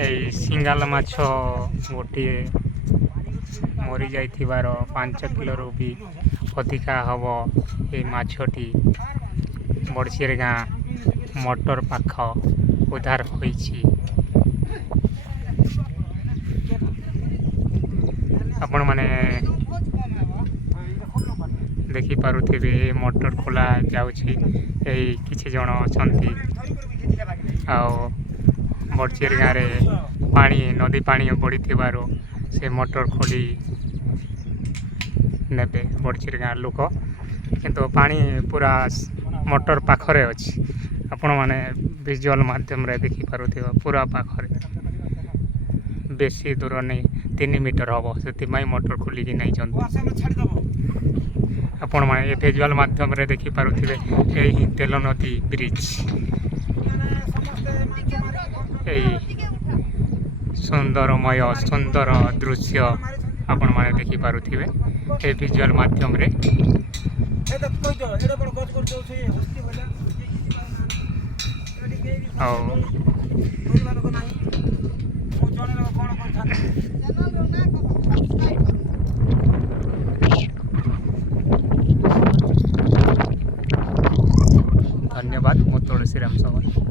ଏଇ ସିଙ୍ଗାଲ ମାଛ ଗୋଟିଏ ମରିଯାଇଥିବାର 5 କିଲୋରୁ ବି ଅଧିକା ହେବ এই ମାଛଟି ବଡ଼ସିର ଗାଁ ମଟର ପାଖ ଉଦ୍ଧାର ହୋଇଛି। ଆପଣମାନେ ଦେଖିପାରୁଥିବେ ମଟର ଖୋଲା ଯାଉଛି। ଏଇ କିଛି ଜଣ ଅଛନ୍ତି ଆଉ ବଡ଼ସିର ଗାଁରେ ପାଣି ନଦୀ ପାଣି ବଢ଼ିଥିବାରୁ ସେ ମଟର ଖୋଲି ନେବେ ବଡ଼ସିର ଗାଁ ଲୋକ, କିନ୍ତୁ ପାଣି ପୁରା ମଟର ପାଖରେ ଅଛି। ଆପଣମାନେ ଭିଜୁଆଲ୍ ମାଧ୍ୟମରେ ଦେଖିପାରୁଥିବେ ପୁରା ପାଖରେ, ବେଶୀ ଦୂର ନେଇ 3 ମିଟର ହେବ, ସେଥିପାଇଁ ମଟର ଖୋଲିକି ନେଇଛନ୍ତି। ଆପଣମାନେ ଏ ଭିଜୁଆଲ୍ ମାଧ୍ୟମରେ ଦେଖିପାରୁଥିବେ ଏହି ତେଲ ନଦୀ ବ୍ରିଜ, ଏହି ସୁନ୍ଦର ଦୃଶ୍ୟ ଆପଣମାନେ ଦେଖିପାରୁଥିବେ ଏ ଭିଜୁଆଲ୍ ମାଧ୍ୟମରେ। ଆଉ ଧନ୍ୟବାଦ। ମୁଁ ତୁଳସୀରାମ ସାମଲ।